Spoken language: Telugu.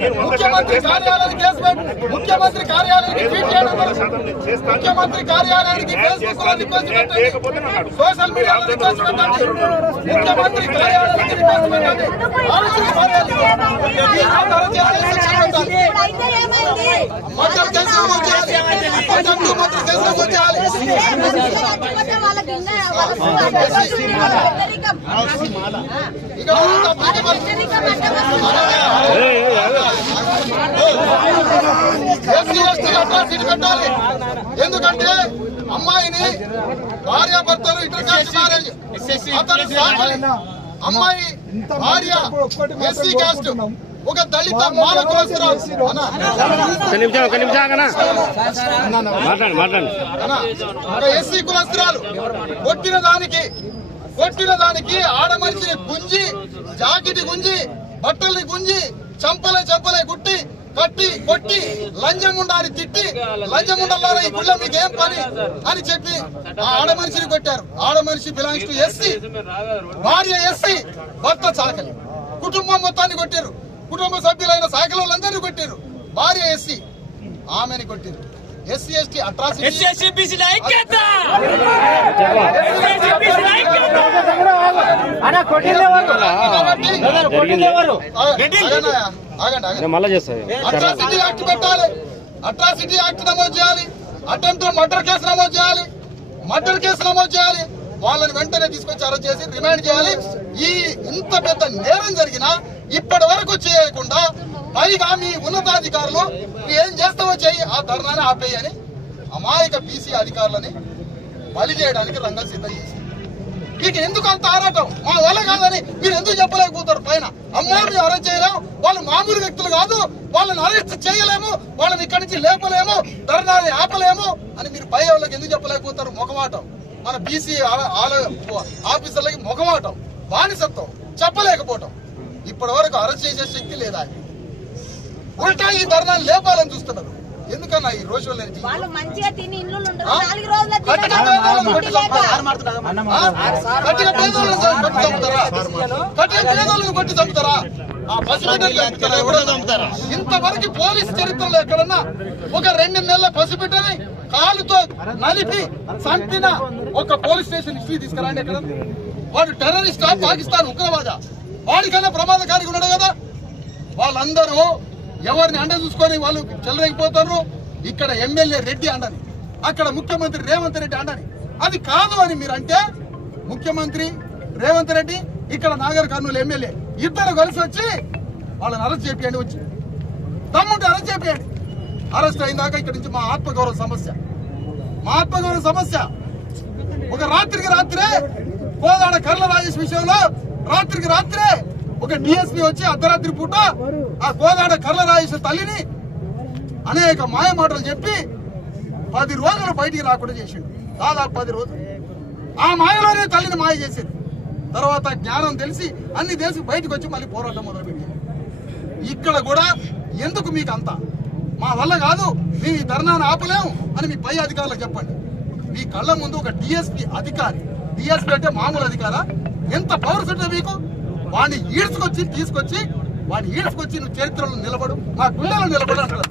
ముఖ్యమంత్రి కార్యాలయానికి కేసు పెట్టి ముఖ్యమంత్రి కార్యాలయానికి ట్వీట్ చేయడం, ముఖ్యమంత్రి కార్యాలయానికి ఫేస్బుక్ లో రిక్వెస్ట్ పెట్టండి, సోషల్ మీడియాలో రిక్వెస్ట్ పెట్టండి, ముఖ్యమంత్రి కార్యాలయానికి రిక్వెస్ట్ పెట్టండి. మర్డర్ కేసు నమోదు చేయాలి, అటెంప్ట్ మర్డర్ కేసు నమోదు చేయాలి. పెట్టాలి. ఎందుకంటే అమ్మాయిని భార్యాభర్తలు ఇంటర్ కాస్ట్ మ్యారేజ్, అమ్మాయి భార్య ఎస్సీ కాస్ట్, ఒక దళిత మాల కులస్తురాలు, ఒక ఎస్సీ కులస్తురాలు కొట్టిన దానికి ఆడ మనిషిని గుంజి, జాకెట్ గుంజి, బట్టల్ని గుంజి, చంపలే గుట్టి కట్టి కొట్టి లంజముండా అని తిట్టి, లంజముండలారా ఈ గుళ్ళ మీకేం పని అని చెప్పి ఆ ఆడ మనిషిని కొట్టారు. ఆడ మనిషి బిలాంగ్స్ టు ఎస్సీ, భార్య ఎస్సీ, భర్త చాకలి, కుటుంబం మొత్తాన్ని కొట్టారు, కుటుంబ సభ్యులైన సాకల వాళ్ళందరినీ కొట్టారు. భార్య ఎస్సీ, ఆమెని కొట్టారు. SC ST atrocity atrocity act పెట్టాలి, అట్రాసిటీ యాక్ట్ నమోదు చేయాలి, అటెంప్ట్ మర్డర్ కేసు నమోదు చేయాలి, వాళ్ళని వెంటనే తీసుకొచ్చి అరెస్ట్ చేసి రిమాండ్ చేయాలి. ఈ ఇంత పెద్ద నేరం జరిగినా ఇప్పటి వరకు చేయకుండా పైగా మీ ఉన్నతాధికారులు ఏం చేస్తావో చెయ్యి, ఆ ధర్నాన్ని ఆపేయని అమాయక బీసీ అధికారులని బలి చేయడానికి రంగం సిద్ధం చేసి, మీకు ఎందుకు అంత ఆరాటం? మా వల్ల కాదని మీరు ఎందుకు చెప్పలేకపోతారు? పైన అమ్మాయిని అరెస్ట్ చేయలేము, వాళ్ళు మామూలు వ్యక్తులు కాదు, వాళ్ళని అరెస్ట్ చేయలేము, వాళ్ళని ఇక్కడి నుంచి లేపలేము, ధర్నాన్ని ఆపలేము అని మీరు పై వాళ్ళకి ఎందుకు చెప్పలేకపోతారు? మొగమాటం, మన బీసీ ఆఫీసర్లకి మొగమాటం, బానిసత్వం, చెప్పలేకపోవటం. ఇప్పటి వరకు అరెస్ట్ చేసే శక్తి లేదా? ఉల్టా ఈ ధర్నాన్ని లేపాలని చూస్తున్నారు. ఎందుకన్నా ఈ రోజు కట్టిన పేదలను కొట్టి చంపుతారా? ఇంతవరకు పోలీస్ చరిత్రలో ఎక్కడన్నా ఒక 2 నెలల పసిబిడ్డని కాలుతో నలిపి చంపిన ఒక పోలీస్ స్టేషన్ హిస్టరీ తీసుకురండి. ఎక్కడ వాడు టెర్రరిస్టా, పాకిస్తాన్ ఉగ్రవాద? వాడికన్నా ప్రమాదకారిగా ఉన్నాడు కదా. వాళ్ళందరూ ఎవరిని అండ చూసుకొని వాళ్ళు చెలరైపోతారు. ఇక్కడ ఎమ్మెల్యే రెడ్డి అండని, అక్కడ ముఖ్యమంత్రి రేవంత్ రెడ్డి అండని. అది కాదు అని మీరంటే ముఖ్యమంత్రి రేవంత్ రెడ్డి, ఇక్కడ నాగర్ కర్నూలు ఎమ్మెల్యే ఇద్దరు కలిసి వచ్చి వాళ్ళని అరెస్ట్ చేపియండి. వచ్చి దమ్ముంటే అరెస్ట్ చేపియండి. అరెస్ట్ అయినాక ఇక్కడ నుంచి మా ఆత్మగౌరవ సమస్య ఒక రాత్రికి రాత్రే కోదాడ కర్ల రాజేష్ విషయంలో రాత్రికి రాత్రే ఒక డిఎస్పీ వచ్చి అర్ధరాత్రి పూట ఆ కోదాడ కర్ల రాజేష్ తల్లిని అనేక మాయ మాటలు చెప్పి 10 రోజులు బయటికి రాకుండా చేసిండు. దాదాపు 10 రోజులు ఆ మాయలోనే తల్లిని మాయ చేసింది. తర్వాత జ్ఞానం తెలిసి అన్ని తెలిసి బయటకు వచ్చి మళ్ళీ పోరాటం మొదలుపెట్టింది. ఇక్కడ కూడా ఎందుకు మీకు అంతా? మా వల్ల కాదు, మేము ఈ ధర్నాన్ని ఆపలేము అని మీ పై అధికారులకు చెప్పండి. మీ కళ్ళ ముందు ఒక డిఎస్పీ అధికారి, డిఎస్పీ అంటే మామూలు అధికారా? ఎంత పవర్స్ ఉంటే మీకు? వాడిని తీసుకొచ్చి నువ్వు చరిత్రలో నిలబడు, మా గుండెలో నిలబడు అంటారు.